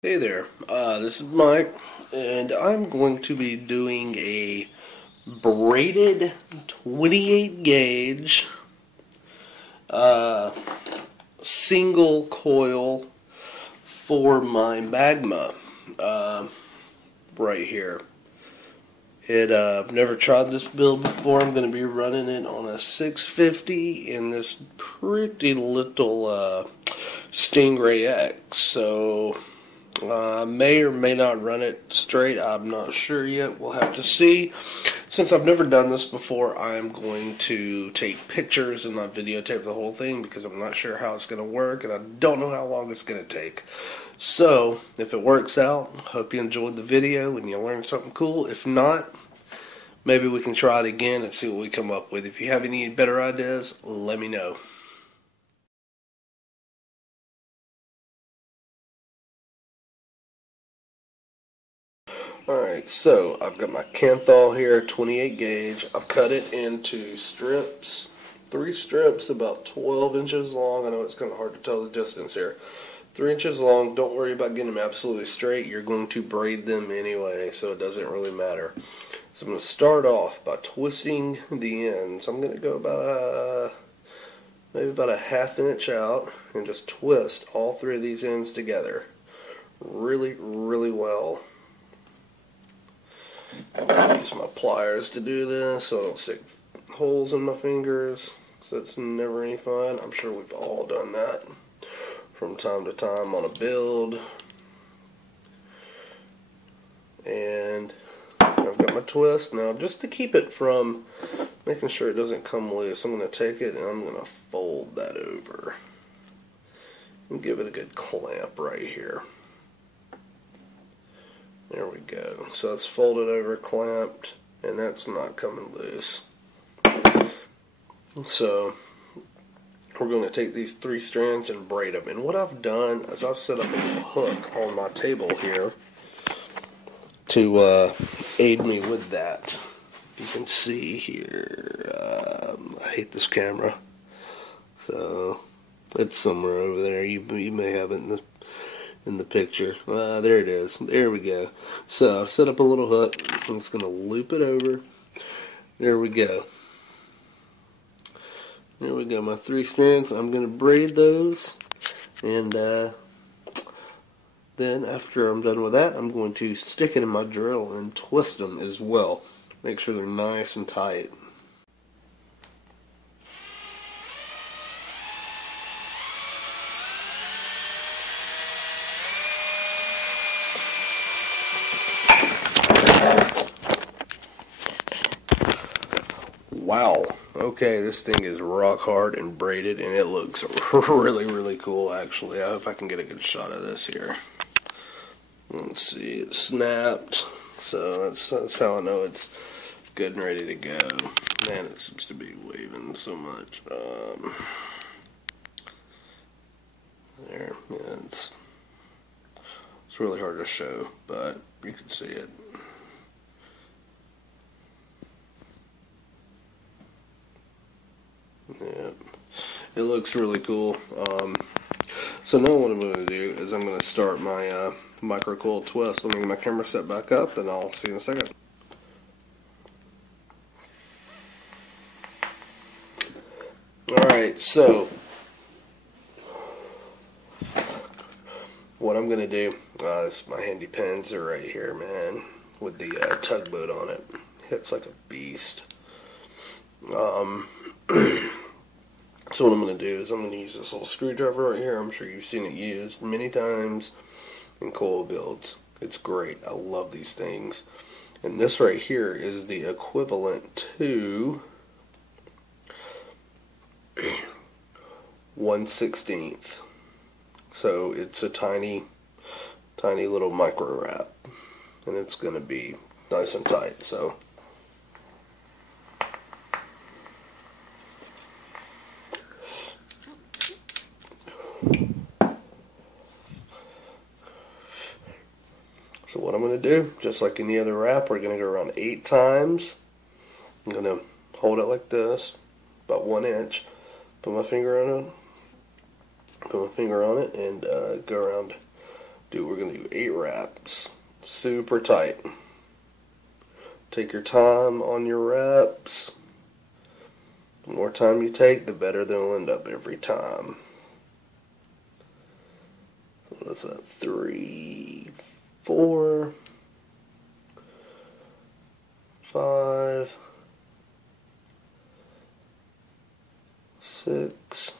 Hey there, this is Mike, and I'm going to be doing a braided 28 gauge uh, single coil for my Magma right here. I've never tried this build before. I'm going to be running it on a 650 in this pretty little Stingray X. So may or may not run it straight. I'm not sure yet. We'll have to see. Since I've never done this before, I'm going to take pictures and not videotape the whole thing because I'm not sure how it's going to work and I don't know how long it's going to take. So, if it works out, hope you enjoyed the video and you learned something cool. If not, maybe we can try it again and see what we come up with. If you have any better ideas, let me know. Alright, so I've got my Canthal here, 28 gauge. I've cut it into strips, 3 strips about 12 inches long. I know it's kind of hard to tell the distance here. 3 inches long. Don't worry about getting them absolutely straight. You're going to braid them anyway, so it doesn't really matter. So I'm going to start off by twisting the ends. I'm going to go about maybe about a ½ inch out and just twist all 3 of these ends together really, really well. I'm going to use my pliers to do this so I don't stick holes in my fingers, because that's never any fun. I'm sure we've all done that from time to time on a build. And I've got my twist. Now, just to keep it from making sure it doesn't come loose, I'm going to take it and I'm going to fold that over and give it a good clamp right here. There we go. So it's folded over, clamped, and that's not coming loose. So we're going to take these 3 strands and braid them. And what I've done is I've set up a little hook on my table here to aid me with that. You can see here, I hate this camera, so it's somewhere over there. You may have it in the picture. There it is. There we go. So I've set up a little hook. I'm just going to loop it over. There we go. There we go. My 3 strands. I'm going to braid those. And then after I'm done with that, I'm going to stick it in my drill and twist them as well. Make sure they're nice and tight. Wow. Okay, this thing is rock hard and braided, and it looks really, really cool, actually. I hope I can get a good shot of this here. Let's see, it snapped. So that's how I know it's good and ready to go. Man, it seems to be waving so much. There, yeah, it's really hard to show, but you can see it. Yeah, it looks really cool. So now what I'm going to do is I'm going to start my micro coil twist. Let me get my camera set back up and I'll see you in a second. Alright, so what I'm going to do is my handy pens are right here, man, with the tugboat on it. Hits like a beast. So what I'm going to do is I'm going to use this little screwdriver right here. I'm sure you've seen it used many times in coil builds. It's great. I love these things. And this right here is the equivalent to 1/16. So it's a tiny, tiny little micro wrap. And it's going to be nice and tight. So what I'm going to do, just like any other wrap, we're going to go around 8 times. I'm going to hold it like this, about 1 inch, put my finger on it, and go around we're going to do 8 wraps. Super tight. Take your time on your wraps. The more time you take, the better they'll end up every time. So what's that? 3, 4, 5, 6,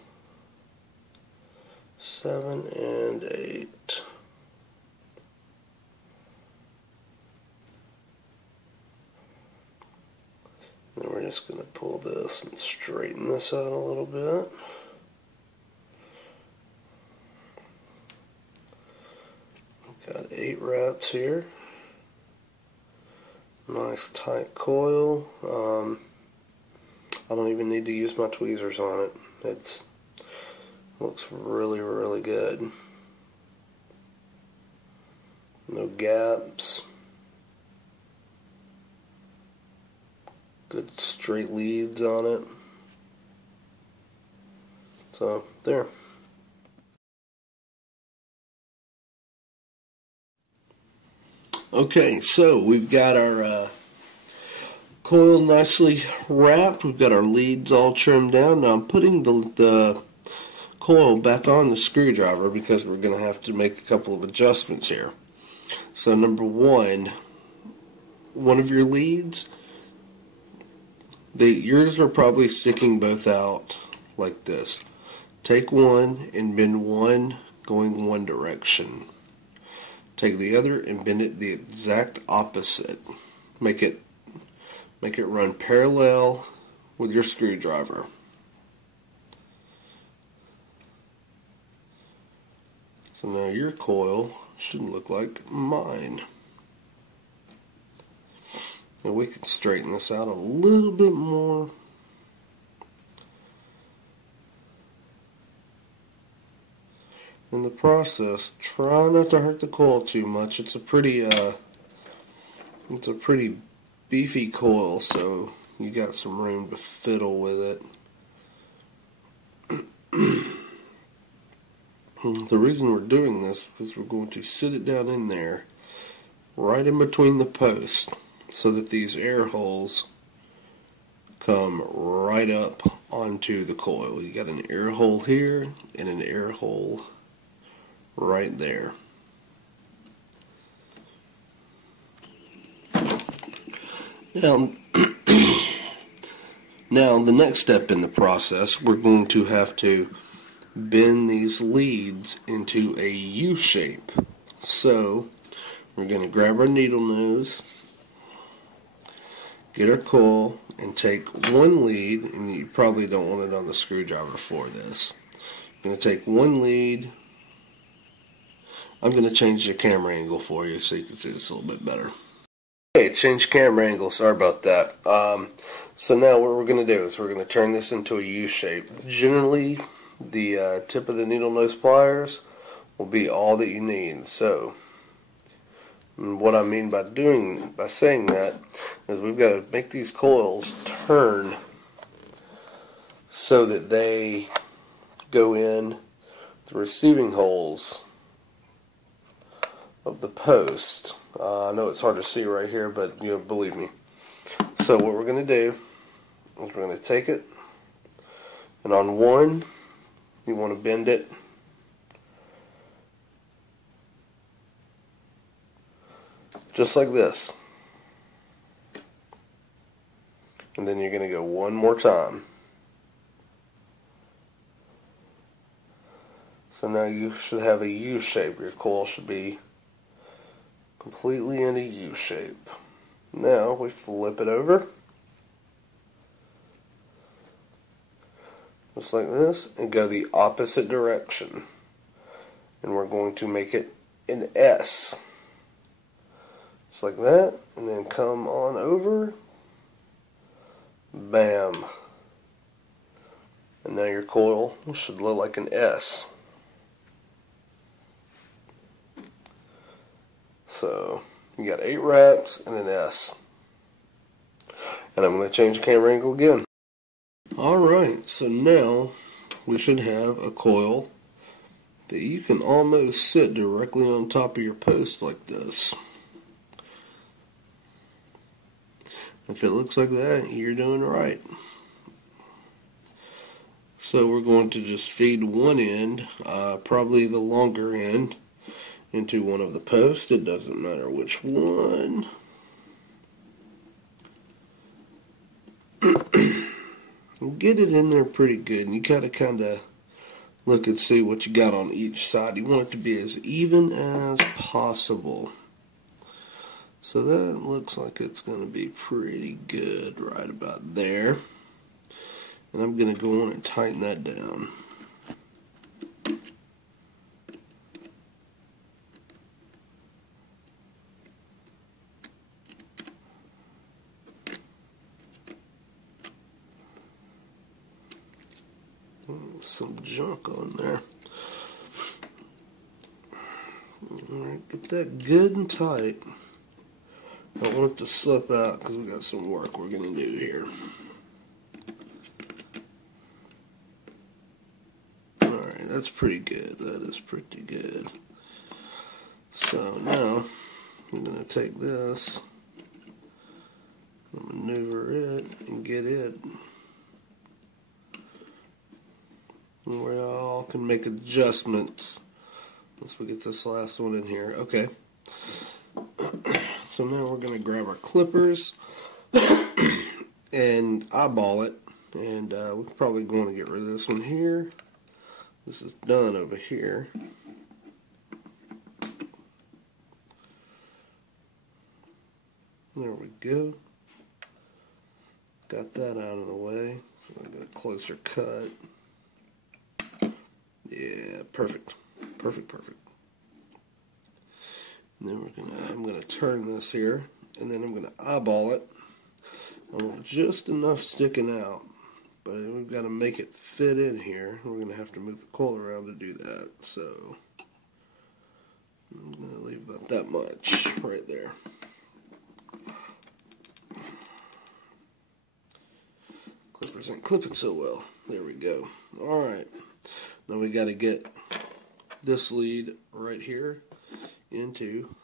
7, and 8. Then we're just going to pull this and straighten this out a little bit. Got 8 wraps here. Nice tight coil. I don't even need to use my tweezers on it. It looks really, really good. No gaps. Good straight leads on it. So, there. Okay, so we've got our coil nicely wrapped. We've got our leads all trimmed down. Now I'm putting the coil back on the screwdriver because we're going to have to make a couple of adjustments here. So number one of your leads, yours are probably sticking both out like this. Take one and bend one going one direction. Take the other and bend it the exact opposite. Make it run parallel with your screwdriver. So now your coil should look like mine. And we can straighten this out a little bit more. In the process, try not to hurt the coil too much. It's a pretty beefy coil, so you got some room to fiddle with it. The reason we're doing this is because we're going to sit it down in there, right in between the posts, so that these air holes come right up onto the coil. You got an air hole here and an air hole right there. Now, the next step in the process, we're going to have to bend these leads into a U shape. So, we're going to grab our needle nose, get our coil, and take one lead, and you probably don't want it on the screwdriver for this. I'm going to take one lead. I'm going to change the camera angle for you so you can see this a little bit better. Okay, change camera angle, sorry about that. So now what we're going to do is we're going to turn this into a U shape. Generally, the tip of the needle nose pliers will be all that you need. So, what I mean by saying that is we've got to make these coils turn so that they go in the receiving holes of the post. I know it's hard to see right here, but believe me. So what we're going to do is we're going to take it, and on one, you want to bend it just like this. And then you're going to go one more time. So now you should have a U shape. Your coil should be completely in a U shape. Now we flip it over just like this and go the opposite direction, and we're going to make it an S just like that, and then come on over, bam, and now your coil should look like an S. So you got 8 wraps and an S. And I'm going to change the camera angle again. Alright, so now we should have a coil that you can almost sit directly on top of your post like this. If it looks like that, you're doing right. So we're going to just feed one end, probably the longer end, into one of the posts. It doesn't matter which one. Get it in there pretty good, and you gotta kind of look and see what you got on each side. You want it to be as even as possible. So that looks like it's going to be pretty good right about there. And I'm going to go on and tighten that down. Some junk on there. Alright, get that good and tight. I don't want it to slip out because we got some work we're going to do here. Alright, that's pretty good. That is pretty good. So now I'm going to take this, maneuver it, and get it where we all can make adjustments once we get this last one in here. Okay. So now we're going to grab our clippers and eyeball it, and we're probably going to get rid of this one here. This is done over here. There we go. Got that out of the way. So I got a closer cut. Yeah, perfect. Perfect. And then I'm gonna turn this here, and then I'm gonna eyeball it. I want just enough sticking out, but we've got to make it fit in here. We're gonna have to move the coil around to do that. So I'm gonna leave about that much right there. Clippers ain't clipping so well. There we go. All right. Now we got to get this lead right here into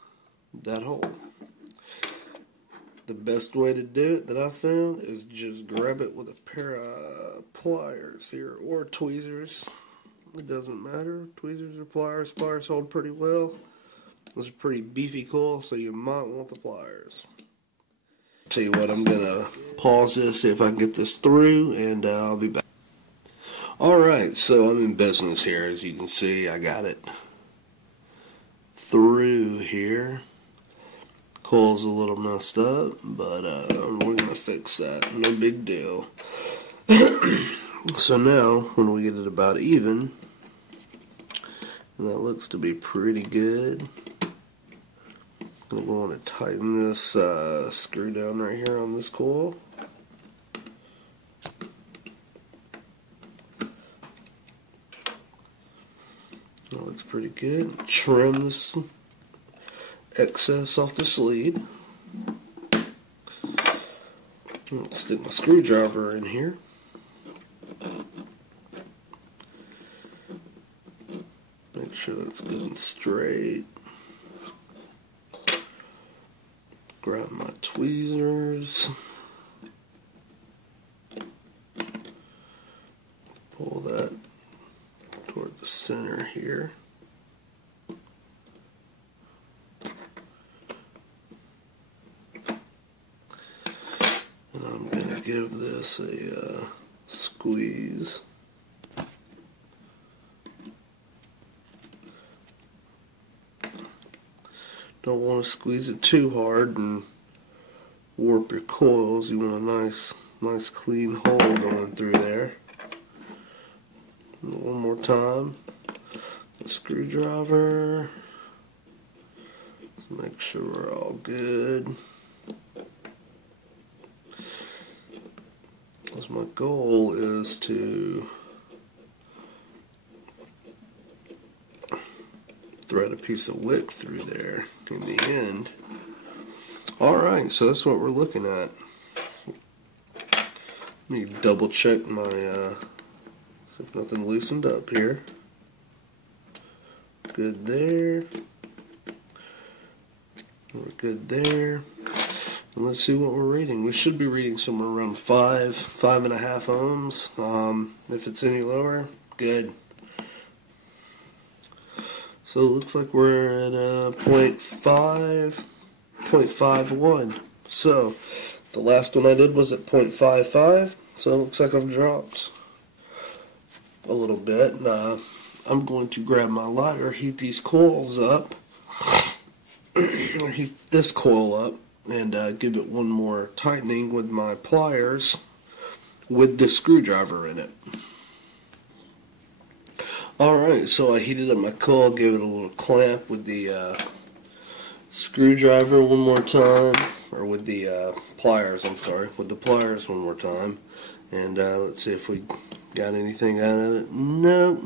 that hole. The best way to do it that I found is just grab it with a pair of pliers here, or tweezers. It doesn't matter. Tweezers or pliers. Pliers hold pretty well. This is a pretty beefy coil, so you might want the pliers. Tell you what, I'm gonna pause this, see if I can get this through, and I'll be back. Alright, so I'm in business here. As you can see, I got it through here. Coil's a little messed up, but we're gonna fix that. No big deal. So now, when we get it about even, and that looks to be pretty good, I'm gonna go on and tighten this screw down right here on this coil. That looks pretty good. Trim this excess off this lead. I'll stick my screwdriver in here. Make sure that's good and straight. Grab my tweezers. Pull that toward the center here. And I'm going to give this a squeeze. Don't want to squeeze it too hard and warp your coils. You want a nice clean hole going through there. And one more time. The screwdriver. Let's make sure we're all good. Because my goal is to thread a piece of wick through there in the end. Alright, so that's what we're looking at. Let me double check my see if nothing loosened up here. good there. We're good there. And let's see what we're reading. We should be reading somewhere around 5.5 ohms. If it's any lower, good. So it looks like we're at 0.51. So the last one I did was at 0.55. So it looks like I've dropped a little bit. I'm going to grab my lighter, heat these coils up, or heat this coil up, and give it one more tightening with my pliers with the screwdriver in it. Alright, so I heated up my coil, gave it a little clamp with the screwdriver one more time, or with the pliers, I'm sorry, with the pliers one more time, and let's see if we got anything out of it. No.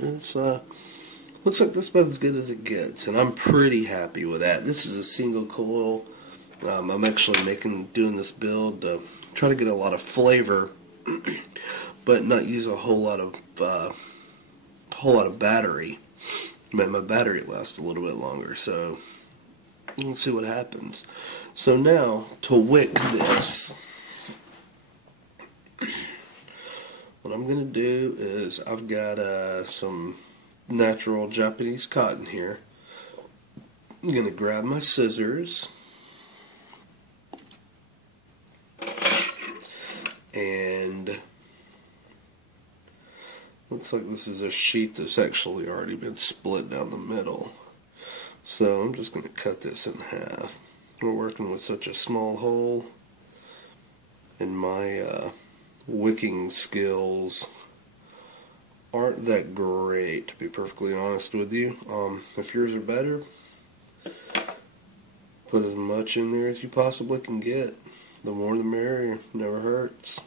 It's looks like that's about as good as it gets, and I'm pretty happy with that. This is a single coil. I'm actually doing this build to try to get a lot of flavor, but not use a whole lot of battery. Make my battery last a little bit longer. So let's see what happens. So now to wick this, what I'm going to do is I've got some natural Japanese cotton here. I'm going to grab my scissors and looks like this is a sheet that's actually already been split down the middle. So I'm just going to cut this in half. We're working with such a small hole, and my wicking skills aren't that great, to be perfectly honest with you. If yours are better, put as much in there as you possibly can get. The more the merrier, never hurts.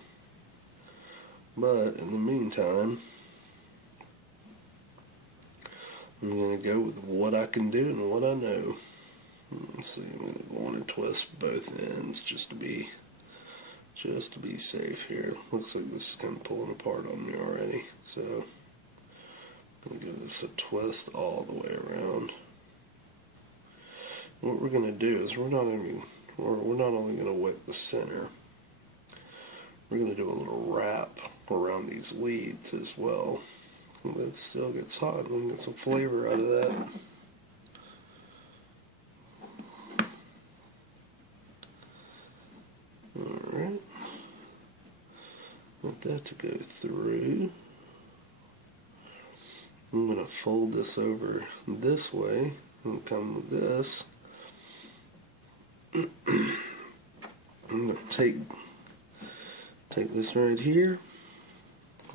But in the meantime, I'm going to go with what I can do and what I know. Let's see, I'm going to go on and twist both ends just to be safe here. Looks like this is kind of pulling apart on me already. So I'm going to give this a twist all the way around. And what we're going to do is we're not only going to wick the center, we're going to do a little wrap around these leads as well. And that still gets hot. We can get some flavor out of that. Alright. Want that to go through. I'm going to fold this over this way and come with this. I'm going to take this right here.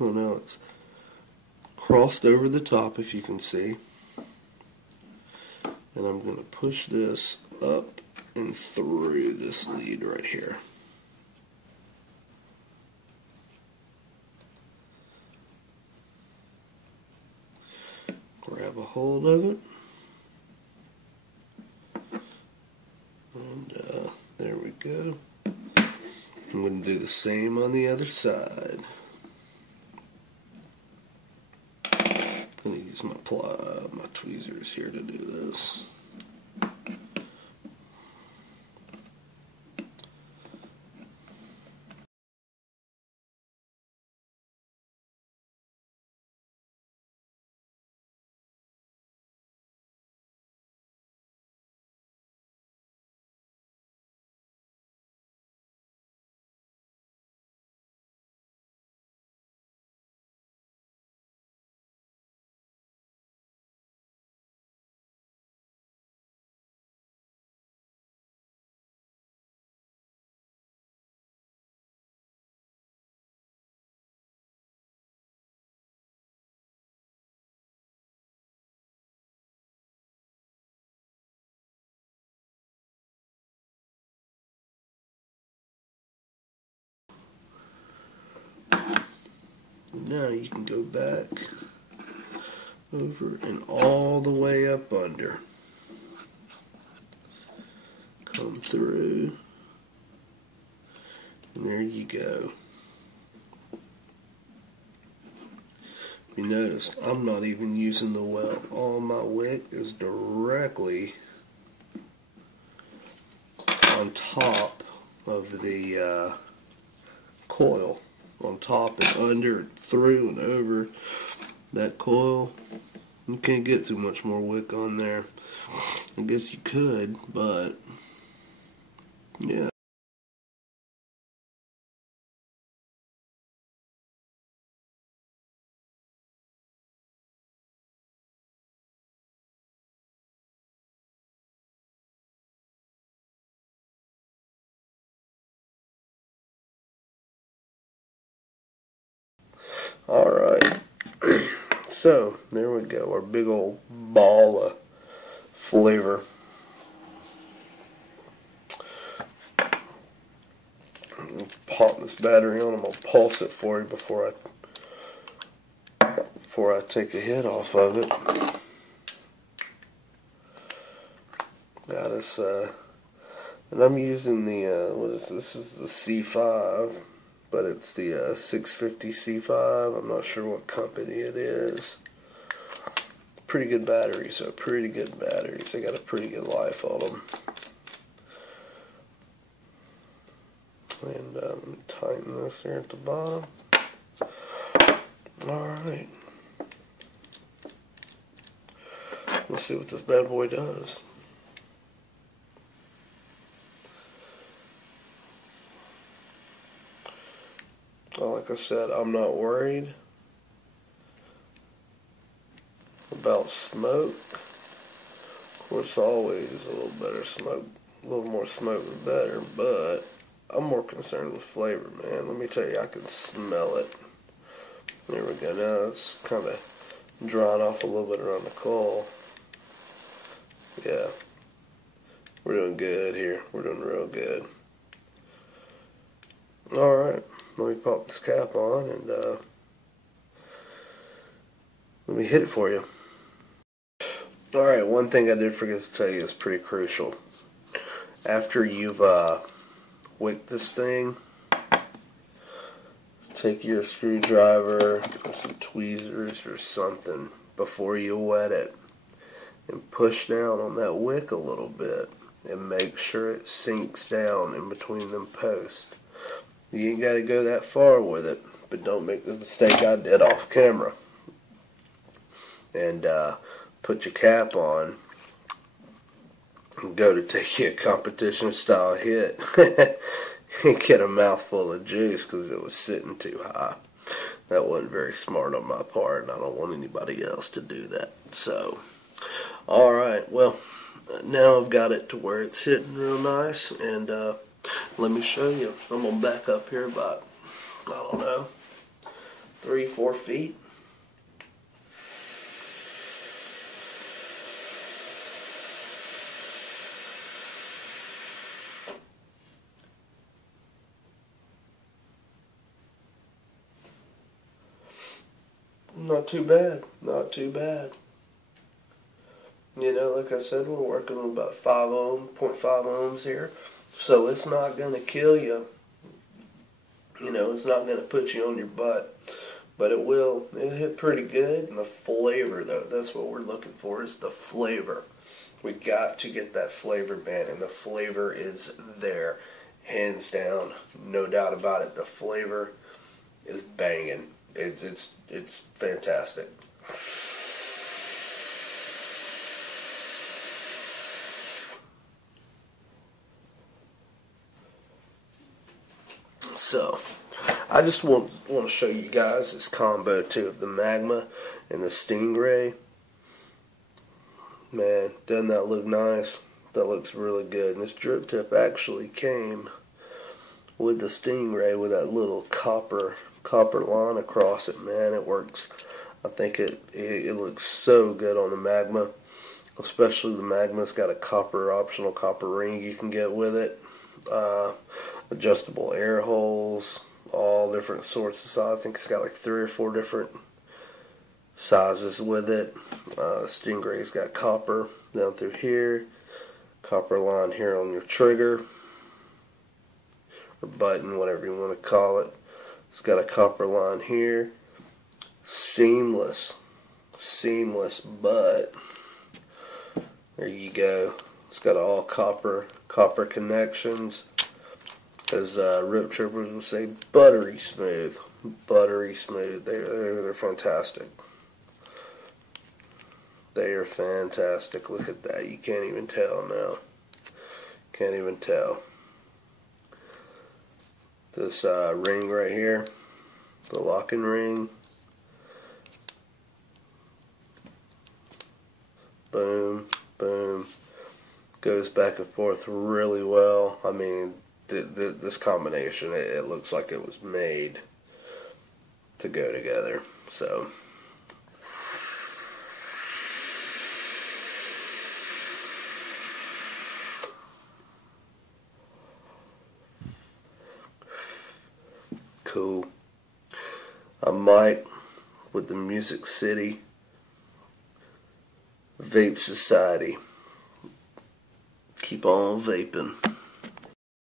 Oh, now it's crossed over the top, if you can see. And I'm going to push this up and through this lead right here. Grab a hold of it. And there we go. I'm going to do the same on the other side. I'm going to use my tweezers here to do this. Now you can go back over and all the way up under. Come through. And there you go. You notice I'm not even using the welt. All my wick is directly on top of the coil. On top and under, through and over that coil. You can't get too much more wick on there. I guess you could, but yeah. Alright, so there we go, our big old ball of flavor. Pop this battery on. I'm going to pulse it for you before I take a hit off of it. Got us, and I'm using the, what is this? This is the C5. But it's the 650 C5. I'm not sure what company it is. Pretty good batteries, though. Pretty good batteries. They got a pretty good life on them. And let me tighten this here at the bottom. Alright. Let's see what this bad boy does. Well, like I said, I'm not worried about smoke. Of course, always a little better smoke, a little more smoke is better, but I'm more concerned with flavor, man. Let me tell you, I can smell it. There we go. Now it's kind of drying off a little bit around the coil. Yeah, we're doing good here. We're doing real good. Alright. Let me pop this cap on and let me hit it for you. Alright, one thing I did forget to tell you is pretty crucial. After you've wicked this thing, take your screwdriver or some tweezers or something before you wet it and push down on that wick a little bit and make sure it sinks down in between them posts. You ain't got to go that far with it, but don't make the mistake I did off camera. And put your cap on and go to take you a competition style hit and get a mouthful of juice because it was sitting too high. That wasn't very smart on my part, and I don't want anybody else to do that. So, alright, well, now I've got it to where it's hitting real nice, and let me show you. I'm going to back up here about, I don't know, 3-4 feet. Not too bad. Not too bad. You know, like I said, we're working on about 0.5 ohms here. So it's not going to kill you. You know, it's not going to put you on your butt. But it will. It hit pretty good. And the flavor, though, that's what we're looking for, is the flavor. We got to get that flavor, man. And the flavor is there. Hands down. No doubt about it. The flavor is banging. It's fantastic. So, I just want to show you guys this combo too of the Magma and the Stingray. Man, doesn't that look nice? That looks really good. And this drip tip actually came with the Stingray with that little copper line across it. Man, it works. I think it looks so good on the Magma. Especially the Magma's got a optional copper ring you can get with it. Adjustable air holes, all different sorts of sizes. I think it's got like 3 or 4 different sizes with it. Stingray's got copper down through here, copper line here on your trigger or button, whatever you want to call it. It's got a copper line here. Seamless, but there you go. It's got all copper connections. As Rip Trippers would say, buttery smooth. They're fantastic. They are fantastic. Look at that. You can't even tell now. Can't even tell. This ring right here, the locking ring. Boom, boom. Goes back and forth really well. I mean, this combination, it looks like it was made to go together. So, cool. I'm Mike with the Music City Vape Society. Keep on vaping.